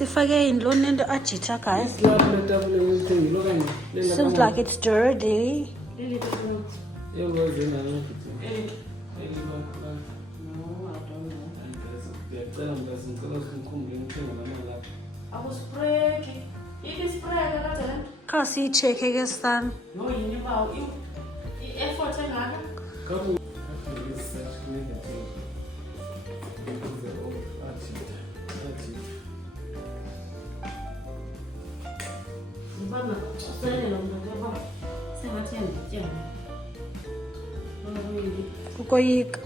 Sifake indloni into ajitha guys. Seems like it's dirty. Kasi check again. No, you know, effort and Kukoyika.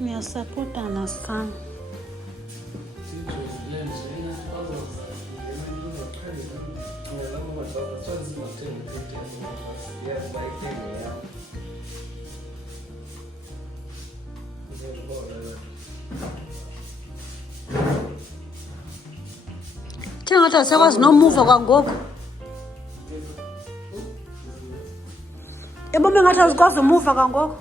Ngiyasapotana sana. Thina ngathi asikwazi nomuva kwangoku. Ebome ngathi asikwazi umuva kwangoku.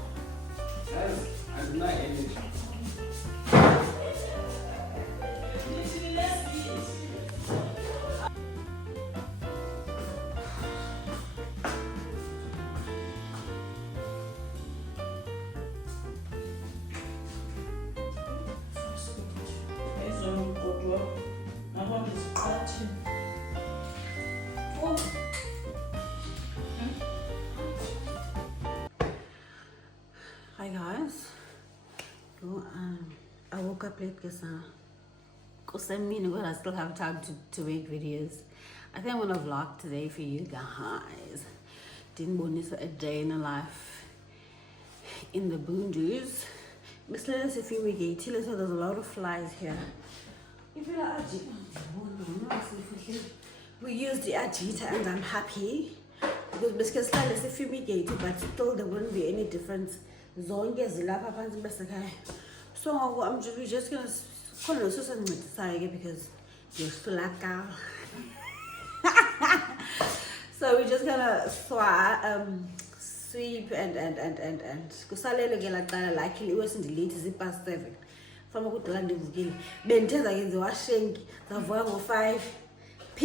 Hi guys. I woke up late because I still have time to make videos. I think I'm gonna vlog today for you guys. Didn't bonus a day in a life in the boondoos. Miss Lennis, if you week so there's a lot of flies here. If you are we used the agita and I'm happy because biscuits is a fumigated, but still there wouldn't be any difference. So we're just gonna call it because you're still like so we're just gonna sweep and kusalele ke laqala like it was in the late is past 7 from ukudala ndivukile bendithenza ke ngiwashenki zavuka ngo5 p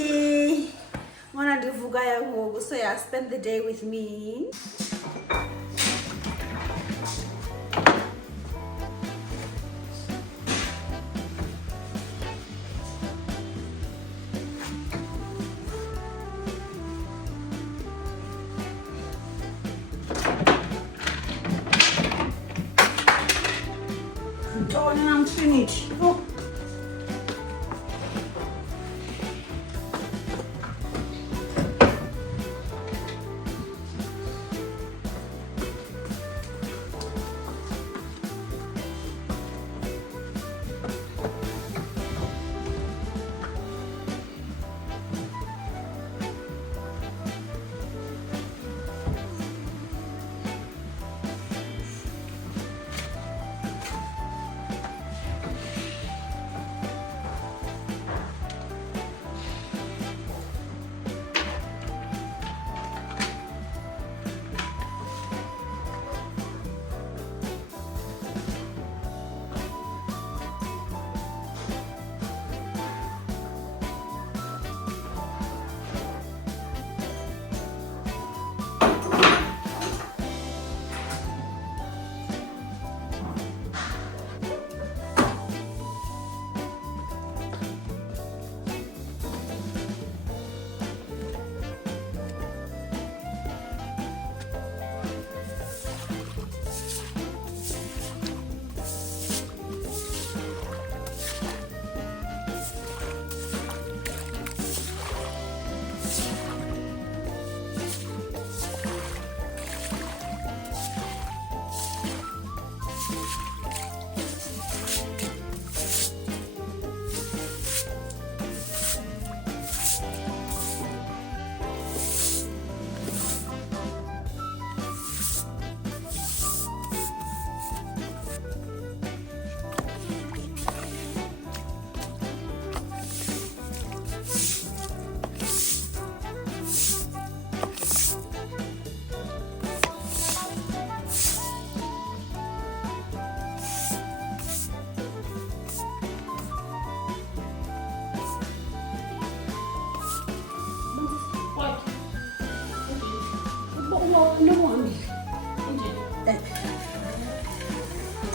ngona ndivuka ya ngoku so yeah spend the day with me. I'm finished. Oh.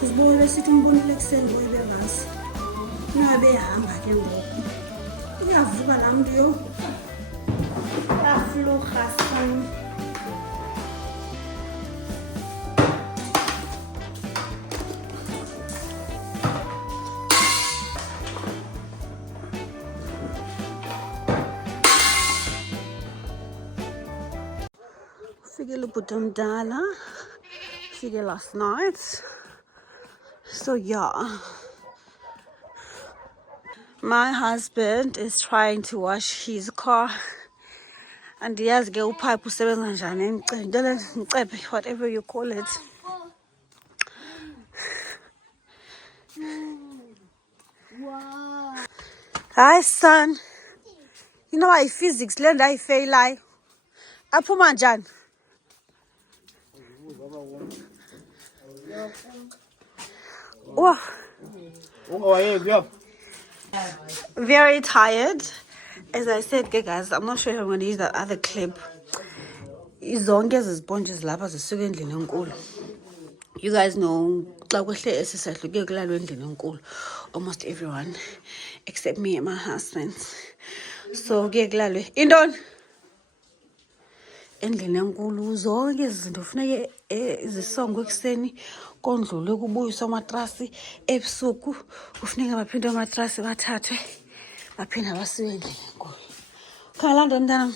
uzibone sithi umbonile ekuseni ngoyibevazi ingabe ehamba ke ngoku uyavuka laa mntu yo uyaflurha sani. Fikile ubhuti omdala, fike last night. So yeah, my husband is trying to wash his car and he has to pipe usebenza njani ngicebe, whatever you call it. Hi son, you know why physics learned I fail I aphuma njani? Oh. Very tired. As I said, okay, guys, I'm not sure if I'm going to use that other clip. Izonke ezi sponges lapha zisuka endlini enkulu. You guys know, almost everyone except me and my husband. So kulalwe indon endlini enkulu zonke izinto kufuneke izisongo ekuseni kondlule kubuyiswa amatrasi ebusuku kufuneka baphinde amatrasi bathathwe baphinda basiwe endlini enkulu. Khalanda mntana,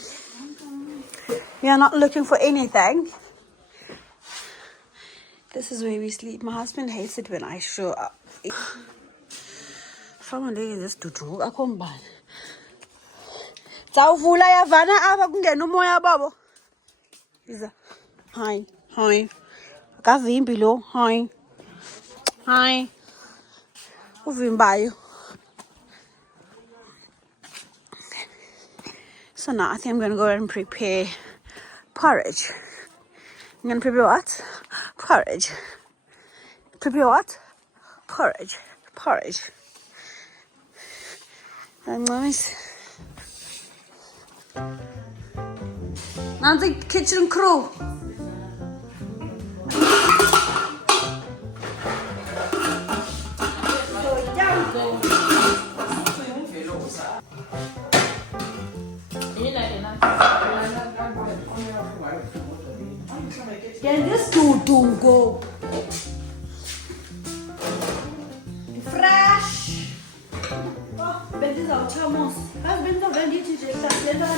we are not looking for anything. This is where we sleep. My husband hates it when I show up. From this dudu akho mbani. Zawuvula yavana apha kungena umoya babo. Iza. Hi. Hi. Akavimbi lo. Hi. Hi. Uvimbayo. So now I think I'm going to go and prepare porridge. I'm going to prepare what? Porridge. Prepare what? Porridge. Porridge. And nice. Now the kitchen crew. Can this do go? Fresh. Oh, but this is our chamos. I've been to Bendy to just send her to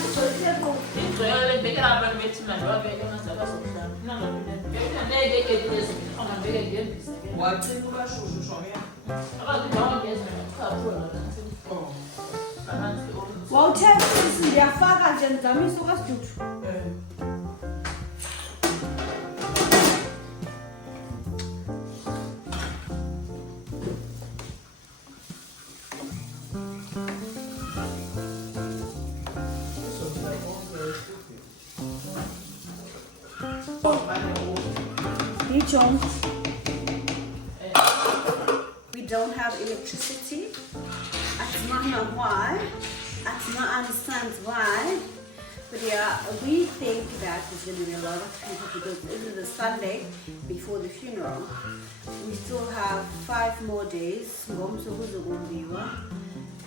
well, tell me, their father and Zami so was good. We don't have electricity. I do not know why. I do not understand why. But yeah, we think that there's going to be a lot of people because this is the Sunday before the funeral. We still have 5 more days.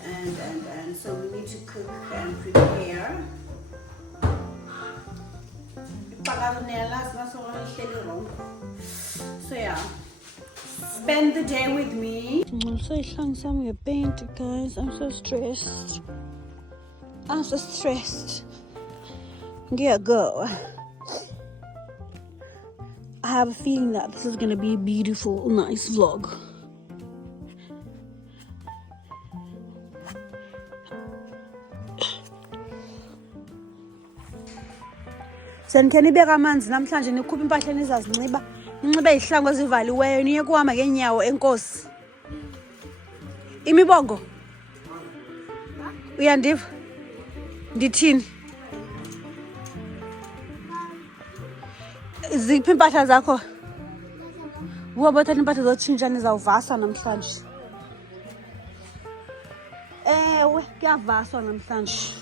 And so we need to cook and prepare. So yeah, spend the day with me. I'm so painted, guys. I'm so stressed. I'm so stressed. Yeah, go. I have a feeling that this is gonna be a beautiful, nice vlog. Senkenibeka amanzi namhlanje nikhuphe impahla nizazinxiba ninxibe izihlangu ezivaliweyo niye kuhamba ngeenyawo enkosi. Imibongo. Uyandiva? Ndithini? Ziphi impahla zakho? Ubabotha impahla zotshintsha nizawuvasa namhlanje. Ewe, kuyavaswa namhlanje.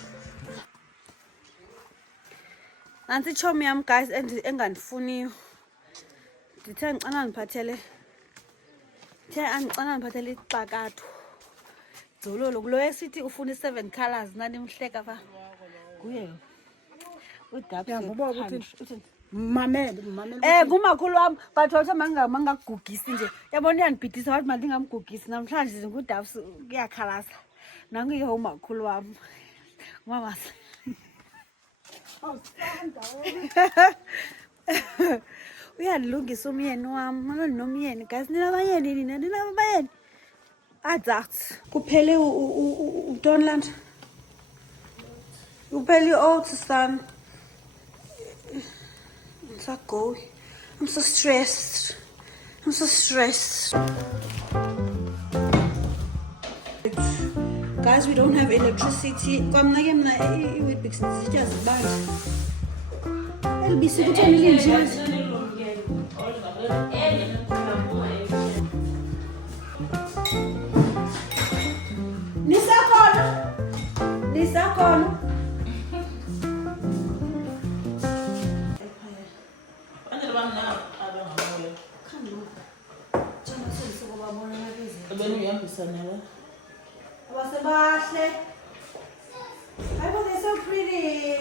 Nansi chomi yam guys engandifuniyo. Ndithe ngicana ndiphathele The andicela ndiphathele ixakatho. Dzololo kulo esithi ufuna 7 colors nani mhleka pha. Kuye. Mamele. Ngumakhulu wam but wathi mangagugisi nje. Yabona uyandibhidisa wathi mandingamgugisi namhlanje ngudabs kuyakhalasa. Nangu umakhulu wam. Mama. Uyalungisa umyeni wam. Mana nomyeni guys ninabayeni nina ninabayeni. Adzat. Kuphele uDonland. Kuphele oats son. I'm so stressed. Guys, we don't have electricity. Nisakono. They're so pretty.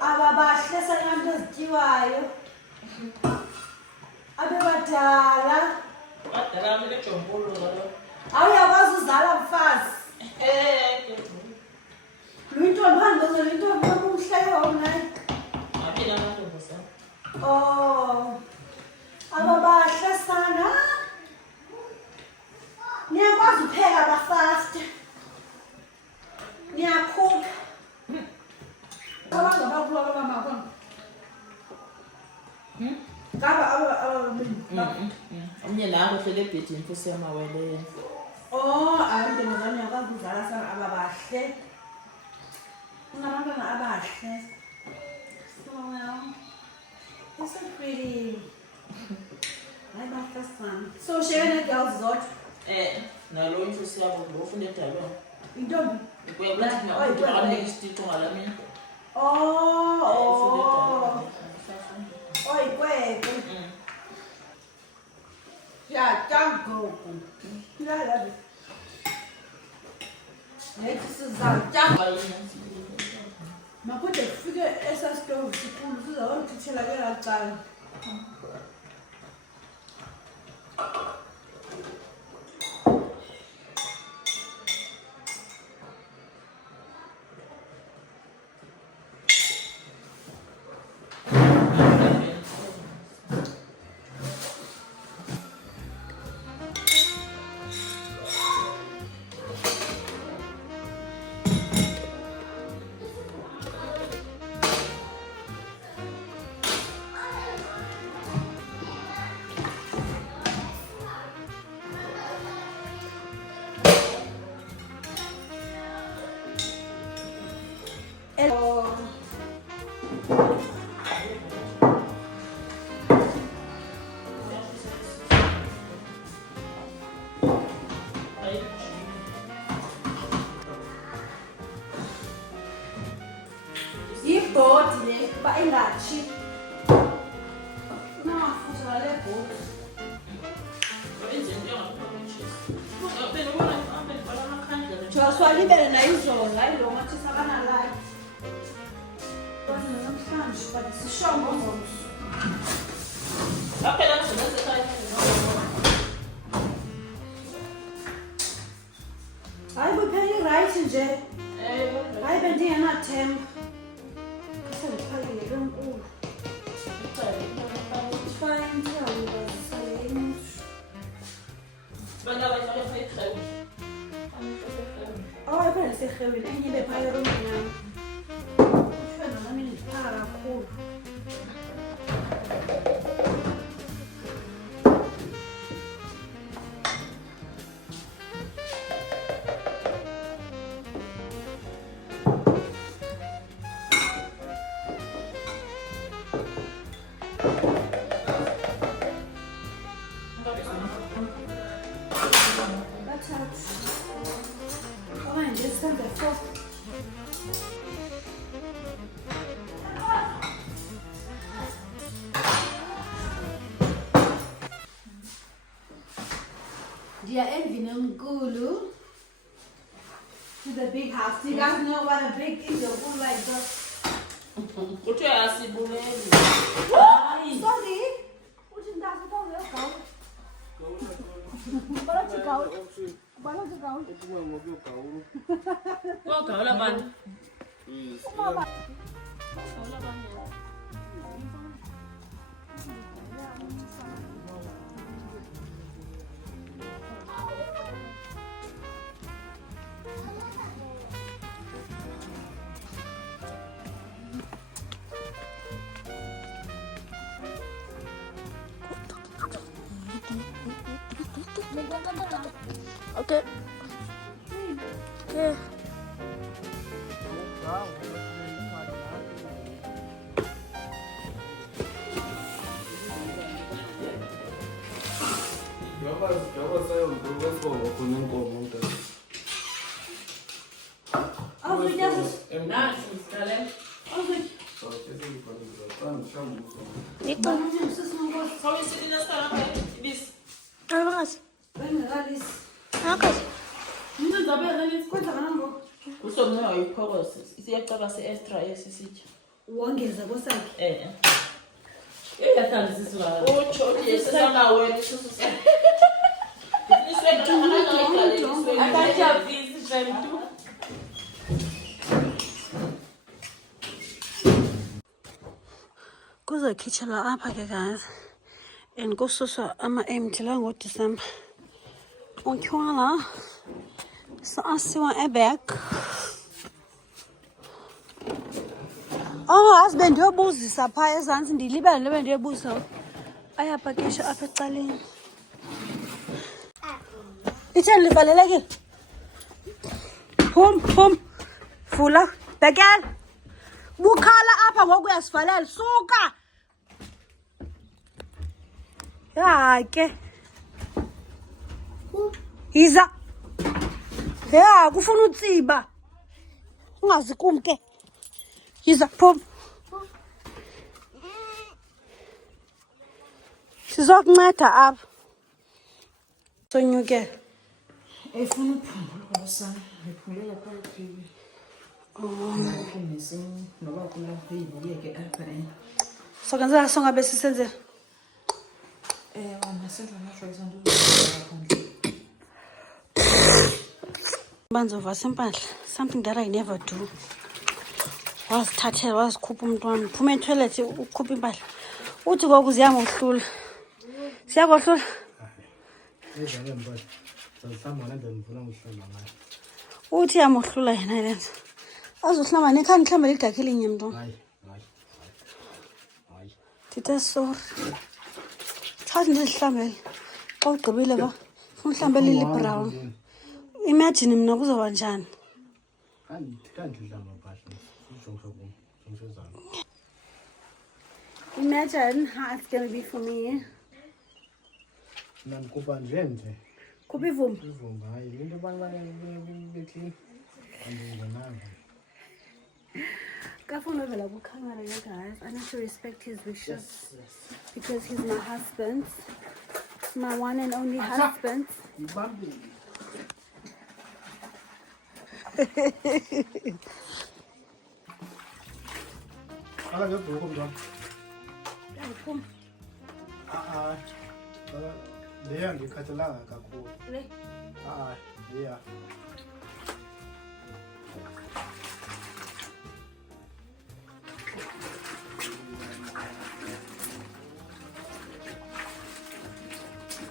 Ababahle sangabantu ezityiwayo. Abebadala. Awuyakwazi uzala mfazi. Luntombi handozo luntombi omhle wona. Oh. Ababahle sana. Niyakwazi upheka bafast. Niyakhupha. Abangabakhulu abamama. Omnye nawe uhlele ebhedini Nkosi yamawele yena. Abantu bazana yakwazi uzala sana ababahle. Unabantwana abahle. They're so pretty. I love this one. So Sharon girls zodwa. Nalo Nkosi yabo lo ufuna edalweni. Intombi. Kuya kuthi mina next ngalamini. Ikwekwe. Yeah, don't go. Yeah. Next is makude kufike esastove sikhulu sizawuthithela ke lacala. Ibhodi le kuba ingatshi. Futhi le bhodi. Swalibele nayo izolo hayi lo ngathi sakanalayo. Kodwa namhlanje but sishongo ngomso. Aphela ngisebenza Hayi kuphela right nje. Hayi bendingenathemba. Kusendiphakile lonkulu. Fine tell me phela sehewini enye ibe phaya eromini yami. Ushwena nami ndiphaka kakhulu. Dear Envinomkulu. To the big house. You guys know what a big Indian woman like does. Uthi uyasibuleli. Sorry. Uthi ndazi utawe gawu. Balathi gawu. Balathi gawu. Kwagawula bani? Umama. Okay. Okay. Usomnye wayiphokose. Isiyacaba se-extra esisitsha. Wongeza kwasakhe. Uyathanda isizwana. Utsho uthi yesisana wena isusu sakhe. Akajabulisi shemtu. Kuzokhitshela apha ke guys. And kususwa ama-empty la ngoDisemba. Utywala. So asiwa ebek. Oh, husband yobuzisa pha ezantsi ndilibele ndobe ndiyobuza. Ayapakisha apha ecaleni. Litsheni livalelekile. Phum. Vula. Bhekela. Bukhala apha ngoku uyasivalela. Suka. Ya ke. Yiza. Ya kufuna utsiba. Ungazikumke. Yiza phum. Sizokunceda apha. Sonyuke. Efuna ukuphungula usana. Ephulela phakathi. Kunesinye noba kulapho yibuyeke apha So kanza songa besisenze. Nasenza nasho izanto phandle. Banzova sempahla. Something that I never do. Wazithathela wazikhupha umntwana. Phuma etoilet ukhupha impahla. Uthi ngoku ziyamohlula. Siyakohlula. Uthi yamohlula yena lenza. Azohlamba nekhani mhlamba lidakhile inye mntwana. Hayi. Tita sorry. Thathi ndizihlambele. Xa ugqibile ba. Funa uhlambele lili brown. Imagine mina kuzoba njani. Imagine how it's going to be for me. Namkupa nje. Kuphi ivumba? Ivumba hayi into bani andingenanga. Kafuna vela ku camera you guys. I need to respect his wishes. Because he's my husband. My one and only husband. Ala ngebhuku mntwana. Yayiphuma. Leya ngikhathalanga kakhulu. Le. Leya.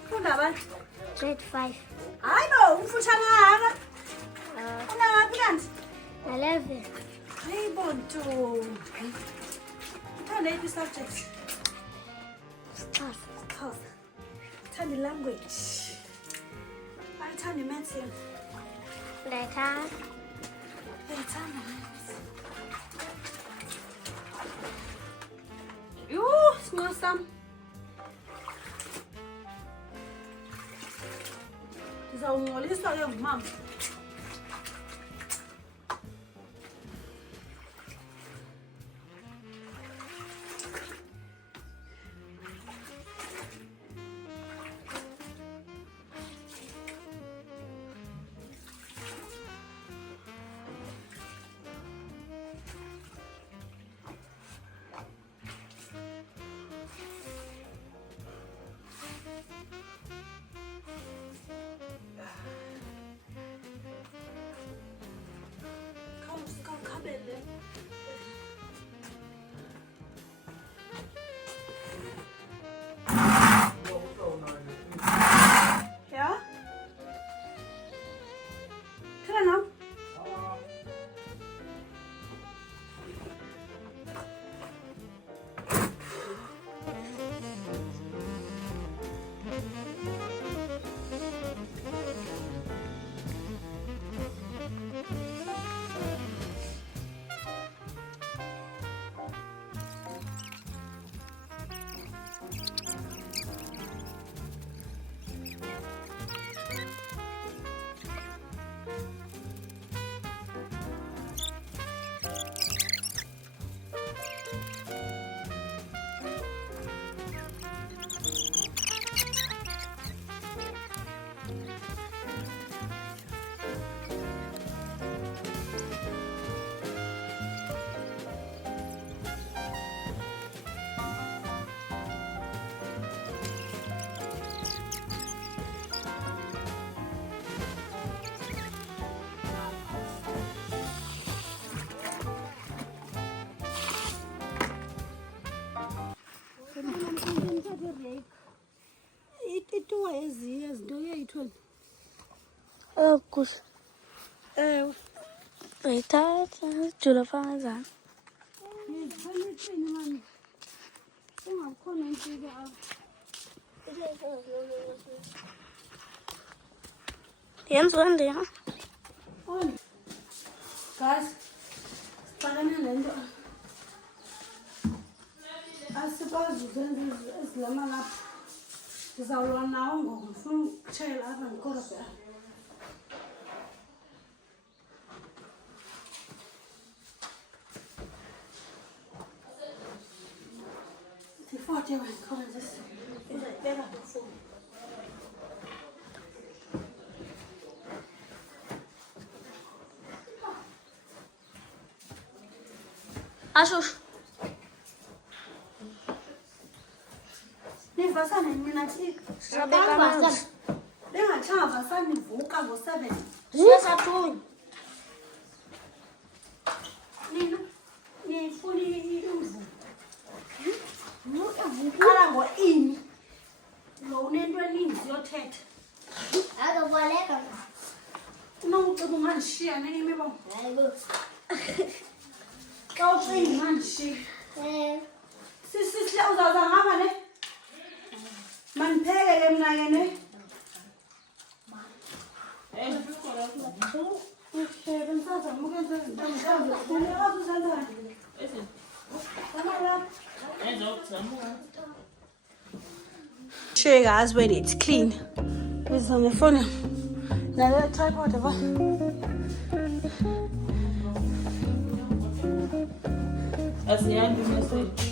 Funda ba? Grade 5. Hayibo, umfutshane kangaka. Unangaphi kanti? 11. Hayibo ntombi. Uthanda yiphi subject? Stars. Xhosa. Uthanda language. Ayithanda maths. Letter. Uyayithanda maths. Yho, sinqo sam. Ndizawungcolisa ke ngumama. Oh, kuhle. Bayithatha sijula faka ezana. Yenziwa ndina. Guys, sixakane lento. Asikwazi ukwenza ezilama lapha. Sizawulwa nawo ngoku ngifuna ukutshayela apha ngikorobha. Ndifote wena khona zesi. Izayibeka ngefoni. Ashush. Nivasa nina thika. Sabeka amanzi. Bengatshava sanivuka ngo-7. Siyasathunya. Nina nifuna imvumo. Uqala ngo-ini. Lo unento eninzi yothetha. Akabaleka. Unawuceba ungandishiya nini bo? Hayibo. Xa ucinga ungandishiya. Sisihle uzawuza ngapha ne? Manipheke ke mna ke ne? Okay, bensazama ukwenza izinto mhlawumbe. Uyawazi uzalwane? Show you guys when it's clean. This is on the phone. Now the tripod of Asihambi message.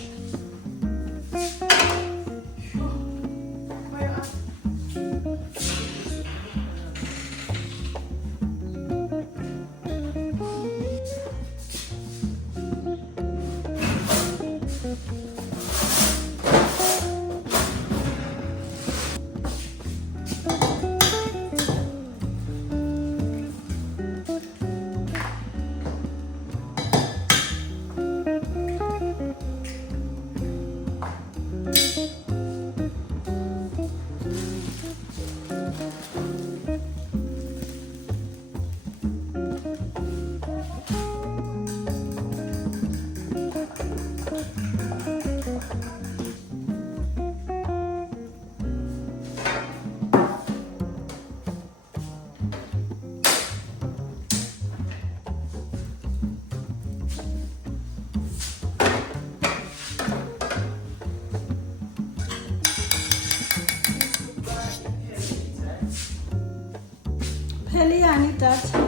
Peliyani idatha.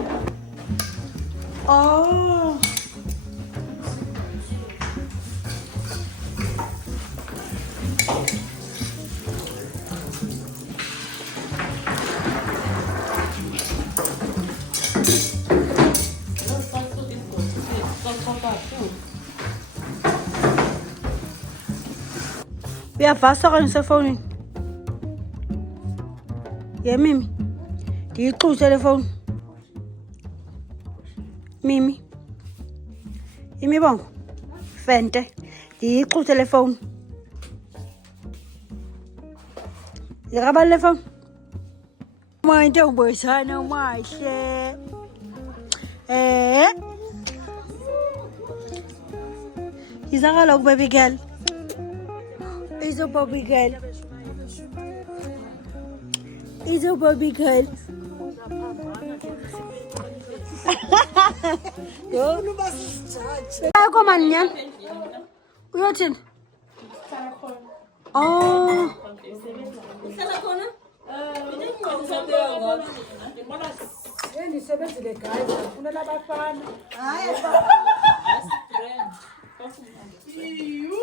Oh. Uyavasa okanye usefowunini? Mimi. Ndiyixuse le fowuni. Mimi. Imibongo. Fente. Ndiyixuse le fowuni. Yakabali le fowuni. Uma intombazana umahle. Izakala baby girl. Is a baby girl. Is a baby girl. Ayikho mani nyana. Uyothini? Oh. Ndisebenzile guys, ndifunela abafana.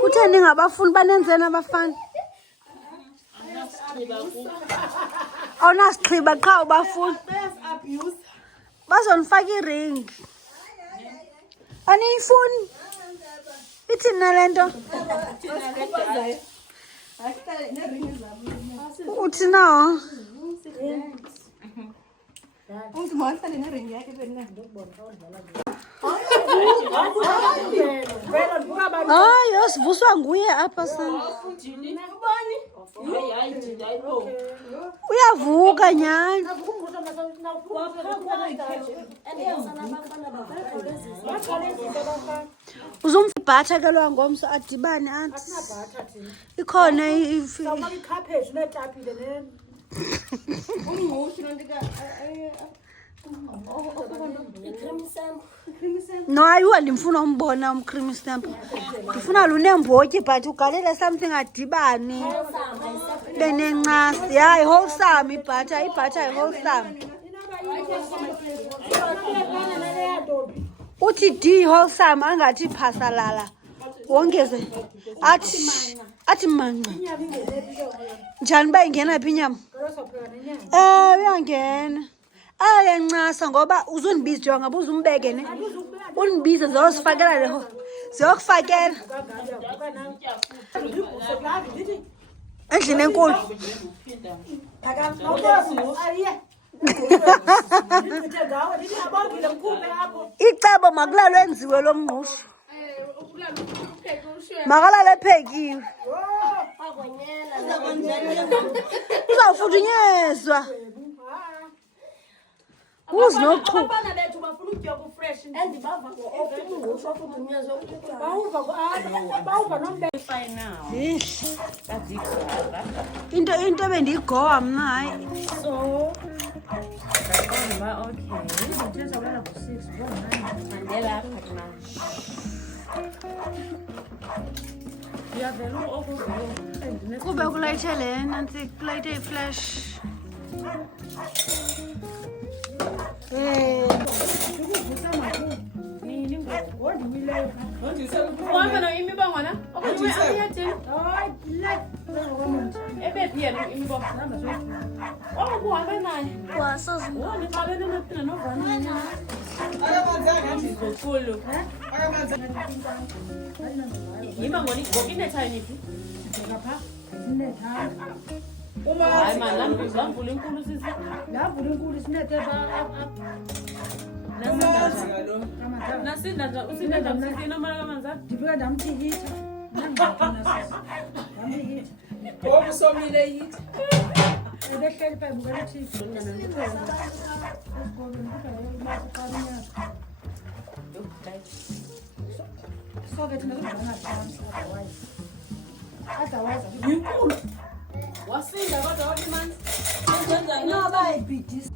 Kutheni ngabafuni banenzeni abafana? Awunasixiba qha ubafuna. Bazonifaka iring. Aniyifuni? Ithini nale nto? Uthi nawo? Vela ndibuka abantu. Hayi, yosivuswa nguye apha sana. Uyavuka nyani. Uzumfibhatha ke lwa ngomso adibane anti. Ikhona Sawuma ikhaphetshu netapile ne. No, ayiwa ndimfuna umbona umcream stamp. Ndifuna lunembotyi but ugalele something adibane. Benencasi. Hayi wholesome ibhatha wholesome. Uthi D wholesome angathi phasalala. Wongeze athi manqa. Njani ba ingena phi inyama? Uyangena. Ayancasa ngoba uzundibiza ngabe uzumbeke ne. Undibize zosifakela leho. Ziyokufakela. Endlini enkulu. Icebo makulalo enziwe lo mngqusho. Makalale ephekiwe. Uzawufudunyezwa. Who's no true? Abana bethu bafuna ukutya ku fresh endibava ngomngqusho ofudunyezwe. Bawuva nombe Into bendiyigowa mna hayi. So, mandela apha Kube kulayithe le nansi kulayithe iflash. Uhamba imibango na? Okanye ayathini? Ebephi yena imibango? Kuhambe naye. Wasazi. Nixabene naphina novana. Zokhulu. Imibango inetime iphi? Hayi man, nambula inkulu sisi. Lavula inkulu sinethe Nasinda msisi nomala kamanza. ndifika ndamthikitha. Somile yithi. Ebehleli phaa bukela TV. So ke thina kuzongathanda otherwise Inkulu. Wasinda kodwa wathi man. inoba ibhidisi.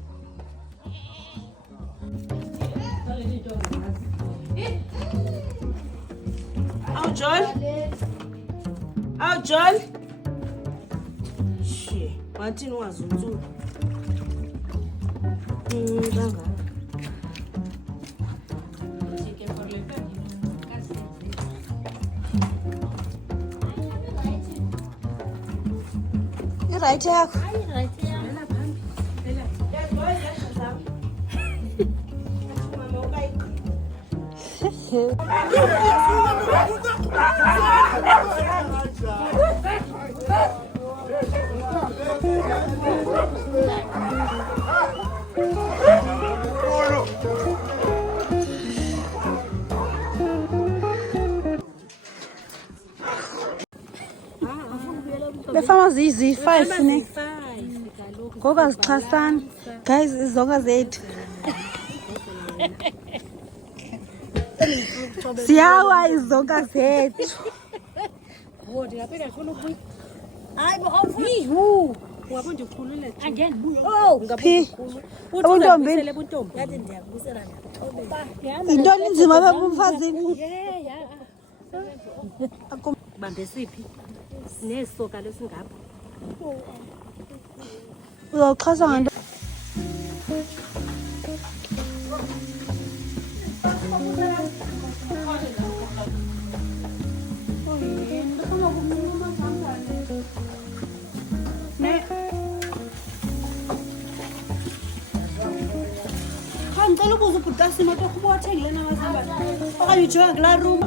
Aw John. She, wathini wazunzu? Kangaka. Irayithi yakho. Befama ziyi-5 ne. Ngoba zichasana. Guys, izonka zethu. Siyawa izonka zethu. Yihu. Phi. Ebuntombini. Yintoni inzima apha kumfazini? Bambe siphi? Nesoka lesingapha. Uzawuxhasa ngento. Ngicela ubuze ubhuti imoto kuba wathengile namazambane okanye ujonga kulaa room.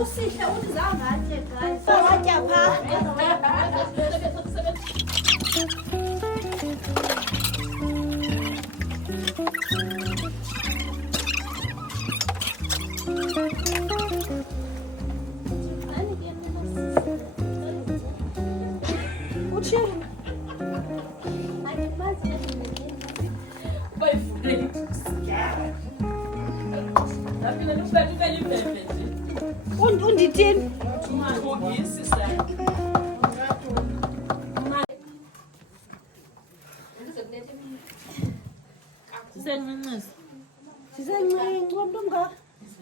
Usihle uthi zangathe guys. Watya phaa. shame. Undithini? Sisencinci umuntu ungaka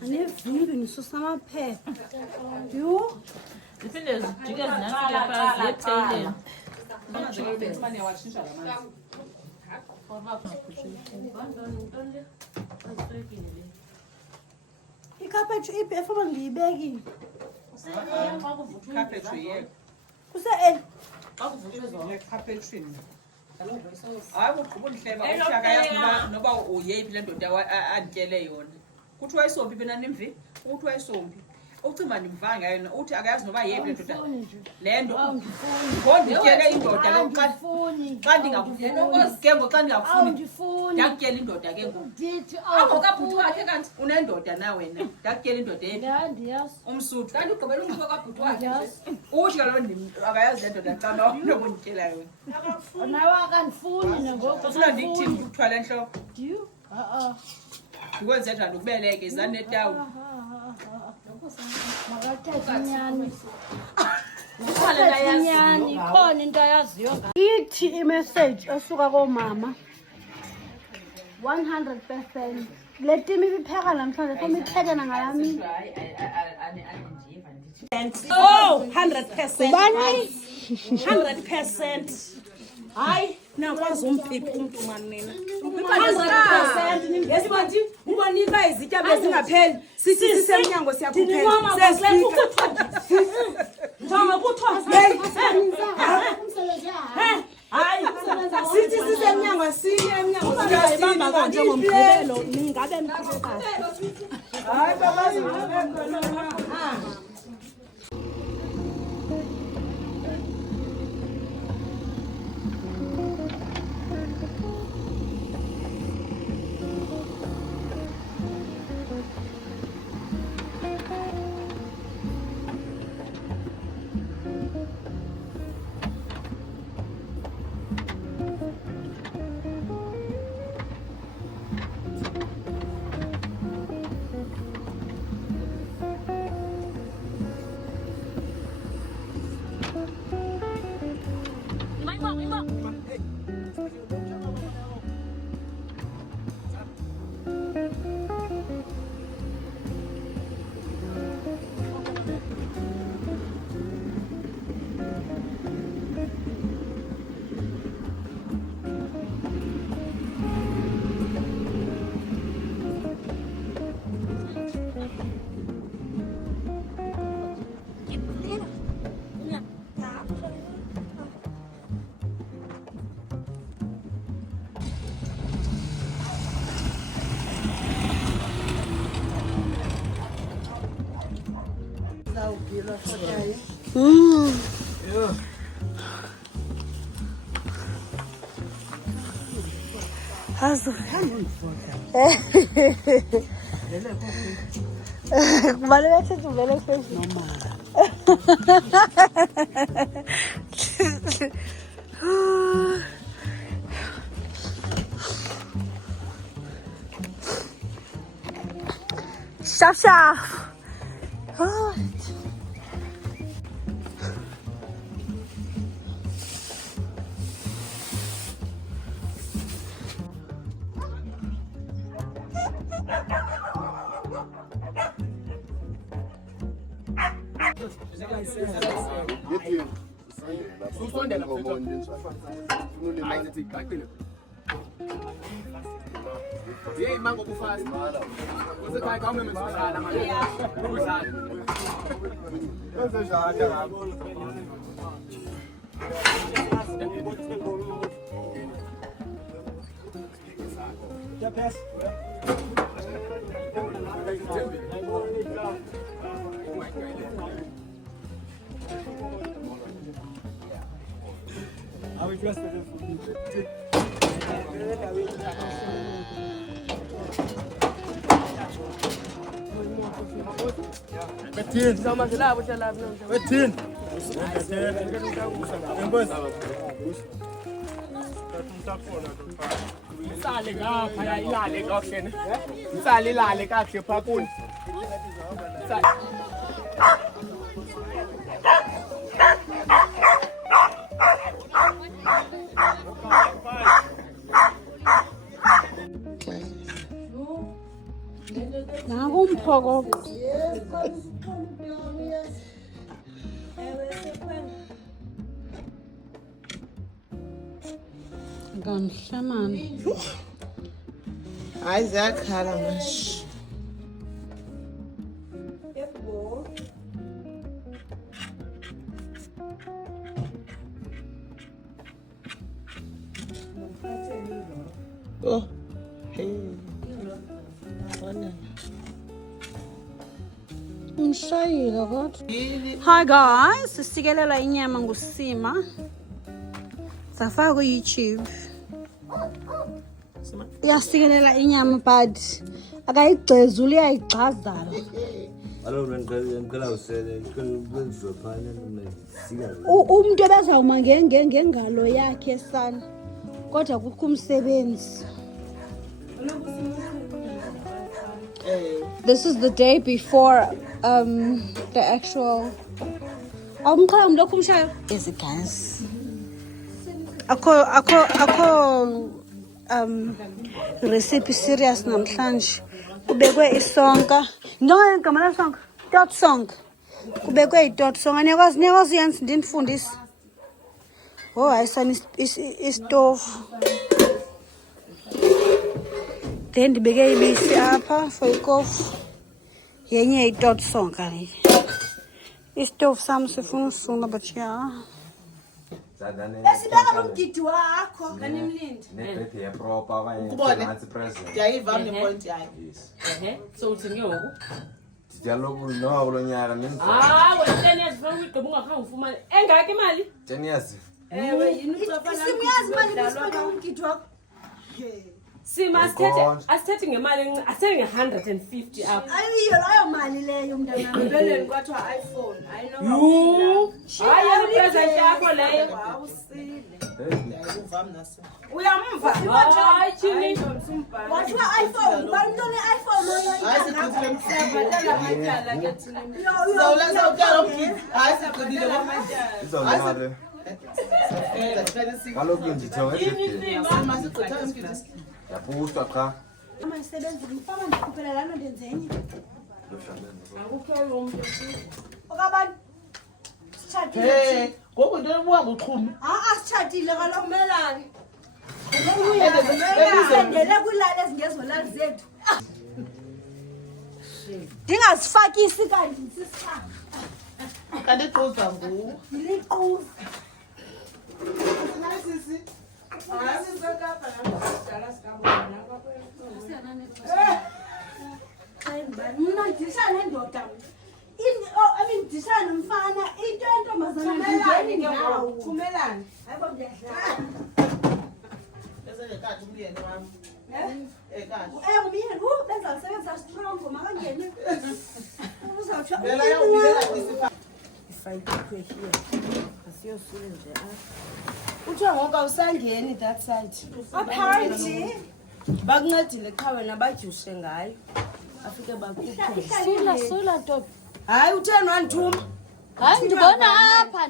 anevimbi nisusa amaphepha. Yho. Ziphinde zijike zinafike phasi ethayileni. Ikhaphetshu iphi efuna ndiyibekile? Khaphetshu yebo. Kuse-L. Ekhaphetshuini. Hayi ugqiba undihleba uthi akayazi noba uyeyiphi le ndoda andityele yona. Kuthiwa isompi phena nimvi? Kuthiwa isompi. Ucima ndimva ngayo uthi akayazi noba yeyiphi le ndoda. Le nto ngondityele indoda ke xa ndingakufuni ke ngoxa ndingakufuni ndakutyela indoda ke ngoku. Akokabhuti wakhe kanti unendoda na wena ndakutyela indoda yephi? Umsuthu. Kanti ugqibela umntu wakabhuti wakhe. Uthi kaloku akayazi le ndoda xa nokundityela yona. Nawe akandifuni nangoku. Ufuna ndikuthini ukuthwala entloko? Ndikwenze njani ukubeleke izani netawuni? Makathethe inyani. Makathethe inyani. Ikhona into ayaziyo ngayo. Ithi imessage esuka koomama 100%. Le timu ibipheka namhlanje koma iphethe nangala mini. Oh, 100%. Bani? 100%. Hayi, nakwazi umphipha umuntu manina. 100%. Yesibathi ubonika izitya bezingapheli. Sithi sisemnyango siyakuphela. Sesifika. Njama kuthiwa hayi sithi sisemnyango sinye emnyango siyabamba kanje ngomgqibelo ningabe mphikazi. Hayi babazi Kubaluleke ukuthi uvele phezulu noma. Shaf shaf. Bethini. Enkosi. Sale ngapha ilale kahle ne. Sale ilale kahle phakuni. Nakumphokoqo. Ngamhlamana. Hayi ziyakhala manje. Oh, hey. Umshayile kodwa. Hi guys, sisikelela inyama ngusima. Safaka ku YouTube. Uyasikelela inyama but akayigcezula uyayigxazala. Umuntu ebezawuma ngengalo yakhe sana. Kodwa kukho umsebenzi. This is the day before the actual awumqhamu lokhu umshayo is guys. Akho recipe serious namhlanje. Kubekwe isonka. Njengoba igama la sonka, tot song. Kubekwe itot song. Anekwazi yenza ndinifundisa. Oh, ayisana istove. Then ndibeke ibisi apha for ikofu. Yenye itot sonka le. Istove sam sifuna usula but yeah. Esibeka umgidi wakho kanimlindi. Nebhedi yepropa kanye Kubone. nathi president. Ndiyayiva nepoint yakhe. So uthenge ngoku. Dijaloku no kulo nyaka nenza. Wena 10 years ufuna ukugqiba ungakhange ufumane. Engaki imali? 10 years. Ewe yini ucafana. Simuyazi manje usibeka umgidi wakho. Sima asithethe ngemali encinci, asithethe nge150 apha. Ayiyo leyo mali leyo mntana. Ngibeleni kwathiwa iPhone. Hayi present yakho leyo. Ndiyayiva mnase. Uyamva? Hayi chini. Wathiwa iPhone, bantwana iPhone Hayi siqedile Siyabhatala amatyala ke thina. Sawutyala umgidi. Hayi siqedile amatyala. Izolimali. Kaloku ndithenga ebhedini. Masiqedile umgidi. Yapuswa cha. Ama isebenzi ngifaka ndikhuphela lana ndenzenye. Akukho umuntu. Okabani? Sithathe. Hey, ngoku into yobuhamba uxhume. Sithathile kaloku melani. Uyasendele kwilali ezingezolali zethu. Ndingazifakisi kanti sisikhaya. Kanti iquza nguwe. Yiliquza. Sisi. Mna ndishana nendoda. Ndishana mfana into entombazana ndingeni ngawo. Thumelani. Hayibo ndiyadlala. Esengekade umyeni wami. Ekade. Umyeni benzawusebenzisa strong makangeni. Uzawutsho. Lela yawubikela isipha. Kuthiwa ngoku awusangeni that side. Apparently. Bakuncedile qha wena badyushe ngayo. Afike bakukhuphe. Sula top. Hayi utheni wandithuma? Hayi ndibona apha.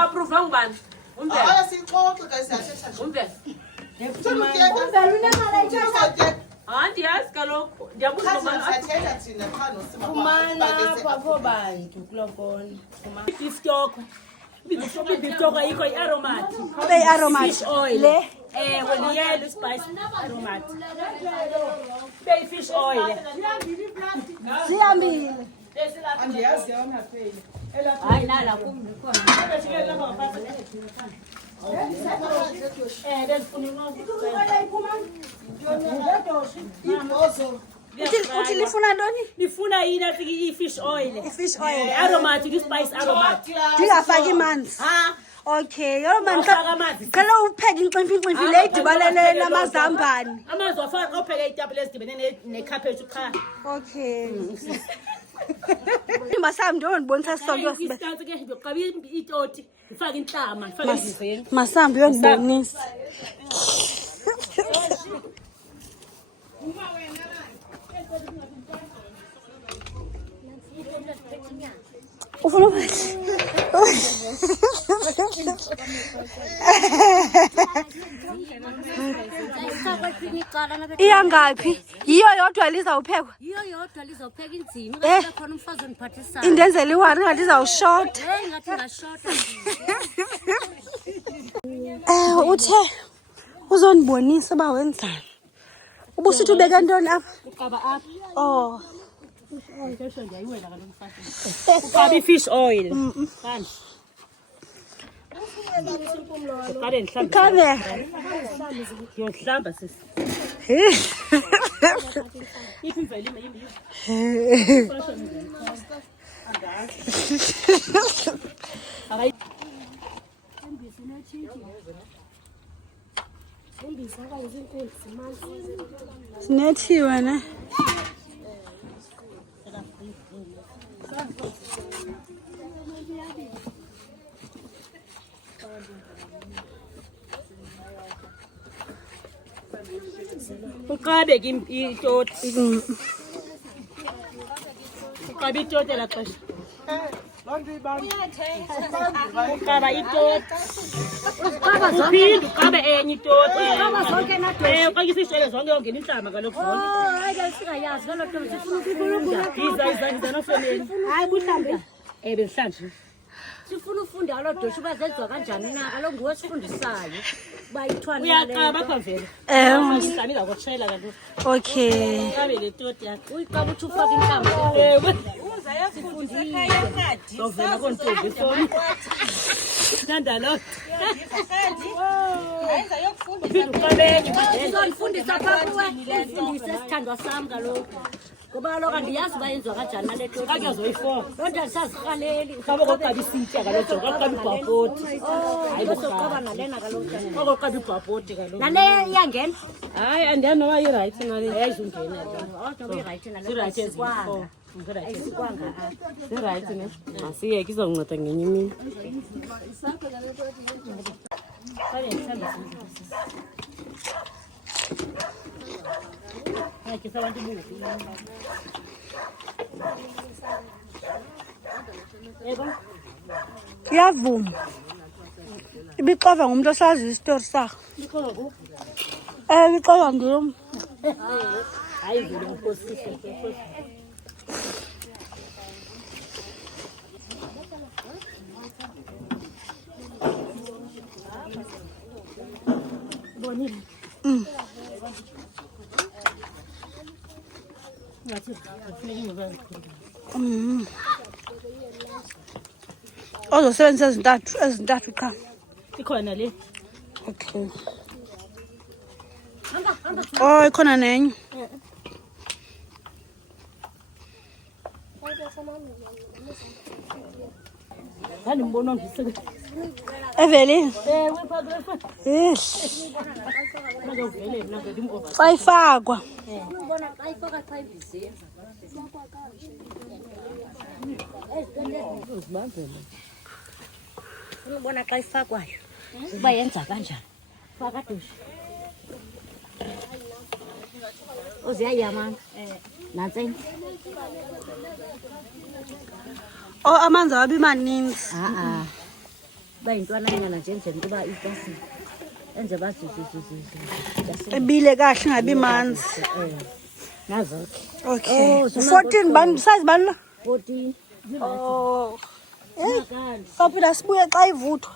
Approve ngubani? Umbe. Hayi sixoxe ke siyathetha nje. Umbe. Uvela unemali ethatha. Andiyazi kaloku. Ndiyabuza ngubani. Siyathetha thina qha nosima. Fumana apha apho bantu kuloo kona. Ifitoko. Ifitoko ayikho i-aromat. Ube aromat. Fish oil. Le. Ewe yellow spice aromat. Ube fish oil. Zihambile. Andiyazi yona phela. Hayi nala kumbi khona. Uthi lifuna ntoni? Lifuna yini afiki i-fish oil. I-fish oil. Aromatic, i-spice aromatic. Ndingafaki manzi. Ha? Okay, yho man. Awufaka amanzi. Kalo upheka inximfi le idibanele namazambane. Amanzi wafaka opheka itapile ezidibene nekhaphetshu cha. Okay. Masam ndiyondibonisa sonke sibe. Istansi ke ngiyoqaba itoti, ngifake inhlama, ngifake iziveni. Masambi uyondibonisa. Ufuna iyangaphi? Yiyo yodwa lizawuphekwa? Yiyo yodwa lizawupheka inzima. Eh. Kanti khona umfazi ondiphathisayo. Indenzela iwani ngathi izawushota. Ngathi ngashota. Uthe uzondibonisa uba wenzani. Ubusithi ubeke ntoni apha? Uqaba apha. Oh. Uqaba i-fish oil. Kanti. Uqale ngihlamba. Kamera. Ngiyohlamba sisi. Iphi imvelo yimbi. Sinethiwe ne? Uqabe ke itoti. Uqabe itoti laxesha. Uqaba itoti. Uphinde uqabe enye itoti. Uqaba isishele zonke yongena inhlama kaloku zonke. Hayi singayazi ngalo nto sifuna Yiza izandla nofemeni. Hayi buhlambe. Benhlanjeni. Sifuna ufunda ngalo dosha uba zenziwa kanjani na kaloku nguwe sifundisayo. Bayithwana Uyaqaba apha vele. Mhlawumbe izakutshela kaloku. Okay. Uqabe le toti yakho. Uyiqaba uthi ufake inhlamba. Uzovela kontombi sona. Thanda lo. Uphinde uqabe enye. Sizonifundisa phaa kuwe. Ufundise sithandwa sami kaloku. Ngoba kaloku andiyazi uba yenziwa kanjani nale toti. Kake uzoyifona. Loo nto andisazirhaleli. Uqabe koqaba isitya kaloku. Uqabe ibhabhoti. Hayi besoqaba nalena kaloku. Okoqaba ibhabhoti kaloku. Nale iyangena? Hayi andiyazi noba i-right nale. Ayizungena le. Kodwa i-right nale. I-right Ayikwanga. Ayikwanga. I-right ne. Masiyeke izokunceda ngenye imini. Iyavuma. Ibixova ngumuntu osazi isitori sakho. Ibixova ndim. Hayi vele ngikosise. Bonile. Ozosebenzisa ezintathu qha. Ikhona le. Okay. Oh, ikhona nenye. Ndandimbona ngiseke. Evelyn. Yes. Xa ifakwa. Ubona xa ifaka xa ivizeni. Ubona xa ifakwayo uba yenza kanjani. Faka dosha. Uziyayamanga. Nantseni. Oh, amanzi awabi maninzi. Uba yintwana nyana nje enzela into uba itasi enze Ebile kahle ingabi manzi. nazo. Okay. 14 bani size bani la? 14. Oh. Kapila sibuye xa ivuthwa.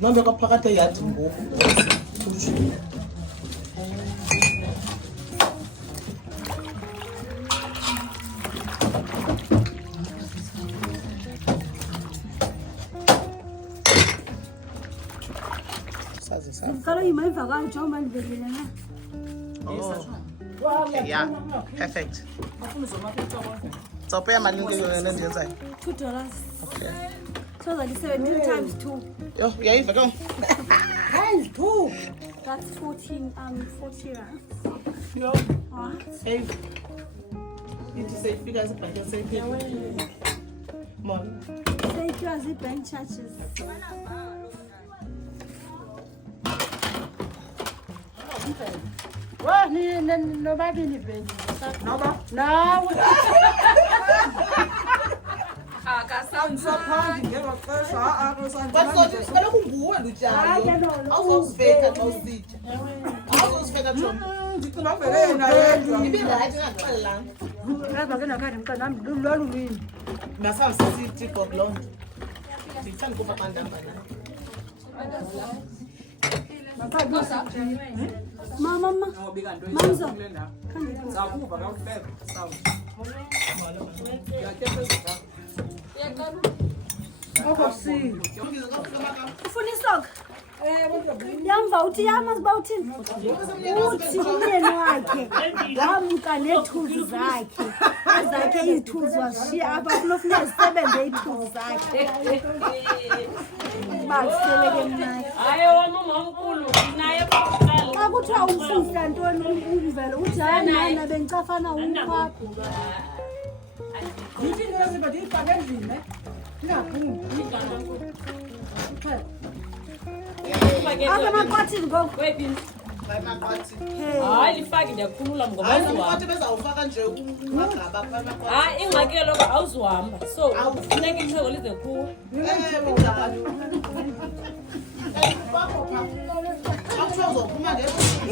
Nambe kwaphakathi eyadi ngoku. Oh. Yeah, perfect. So pay my link inside. $2. Okay. So that is 17 times 2. Yo, yeah, if I go. Times 2. That's 40 rand. Yo. Hey. You just say figures but you say figures. Mom. Say figures the bank charges. Well, nobody in the bed. No. Akasound so pounding ngelo xesha akasound. Kaloku nguwe lutshalo. Awuzofika xa usitya. Awuzofika John. Ndicinga uvele yena yedwa. Ibirayithi ingandixelelanga. Ngapha ke nakhadi mntana lolu lwini. Masambe sithi goblond. Ndithanda ukuba xa ndihamba naye. Mama. Mamzo. Sakuva kakubeka sawu. Ufuna isoka? Yamva uthi yamazi uba uthini? Uthi umyeni wakhe wamka neethuzi zakhe izithuzi wazishiya apha kunofuneka zisebenze iithuzi zakhe uba ziseleke mnandi. Hayi wamama omkhulu naye bokuqala. Xa kuthiwa umfundisa ntoni umvelo uthi hayi nana bendicafana umkhapha. Ndithi ndiziba ndiyifake endlini ingaphumi. Apha emaqwathini ngoku. Hayi lifaki ndiyakhulula ngoba awuzuhamba. Bezawufaka nje umagaba apha emaqwathini. Hayi ingxaki yelo awuzuhamba. So kufuneka itheko lize kuwe.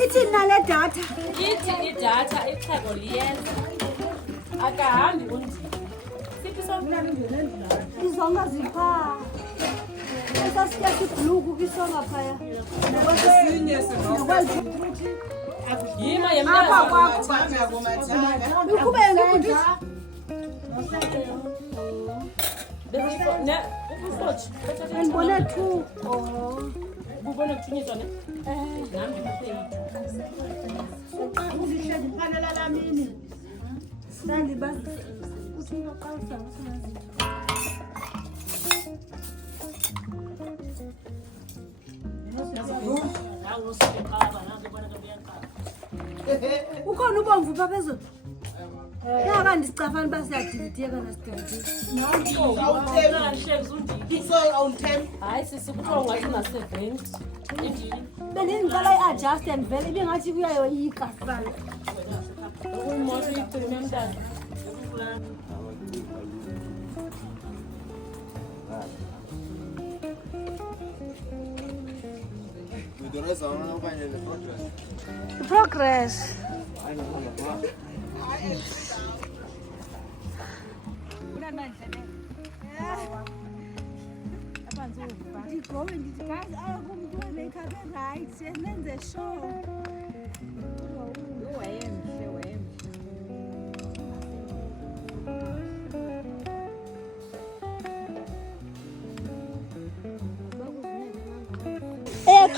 Ithi nale data. Ithi idatha ixhego liyenza. Akahambi kunzima. Siphi sonke Izonga zipha. Esasiya sibhuluku kwisonga phaya. Sinye sinokwazi. yima Apha yemntana. kwakho. Uqhubeke ngokudla. Ndibone 2. Ubone kuthunyiswa ne? Nami ngiphe Uzihle ndiphalela la mini. Sandiba. Uthi ngaqalisa ukhona ubomvu pha phezulu. Yaka ndisicafana uba siyadidiyeka nasigadi. hayi sisi kuthiwa ungathi unaseventi endini Bendingicela i-adjust and vele ibingathi kuyayoyika sana. uyimoto iyigcine mntana. Progress. Ndigobe ndithi kazi akumntu wemakeup right nenze show. Wayemhle.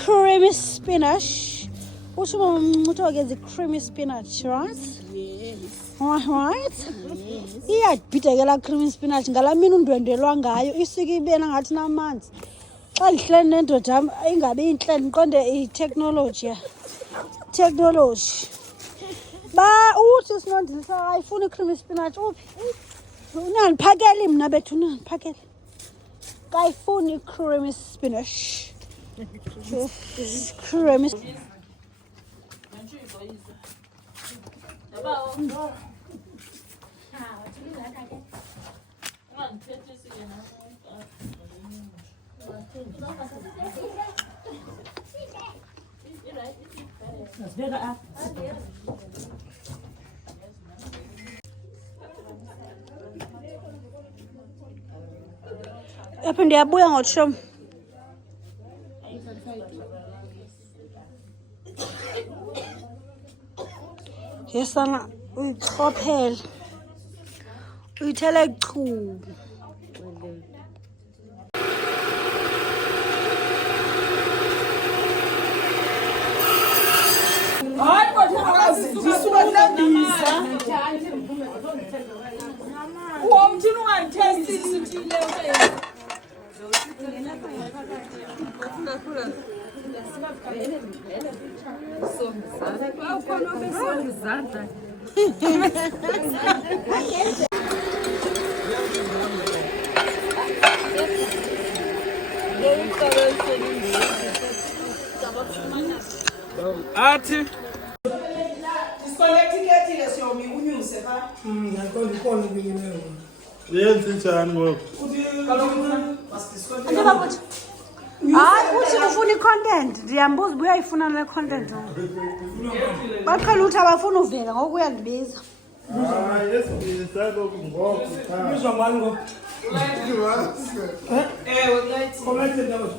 Creamy spinach. Which one is the creamy spinach, right? Yes. Right? Iya bidekela creamy spinach ngala mina undwendelwa ngayo isike ibena ngathi namanzi. Xa lihle nendoda ingabe inhle niqonde i-technology. Ba uthi sinondilisa ayifuni creamy spinach uphi? Unandiphakeli mna bethu unandiphakeli. Kayifuni creamy spinach. Creamy. Apha ndiyabuya ngotsho. Yesana uyichophele. Uyithele chu. Hayi kodwa Zisuka kulambisa. Uwamthini ungayithesti isithile Athi Disconnected siyomi unyuse ha. Ngiyaqonda ikona ukuyileyo. uyenze njani ngoku? Hayi uthi ufuna i-content. Ndiyambuza uba uyayifuna le content. Baqala ukuthi abafuna uvela ngoku uyandibiza. Yesibisa lokhu ngoku. Bizwa ngani ngoku? Comment ndaba.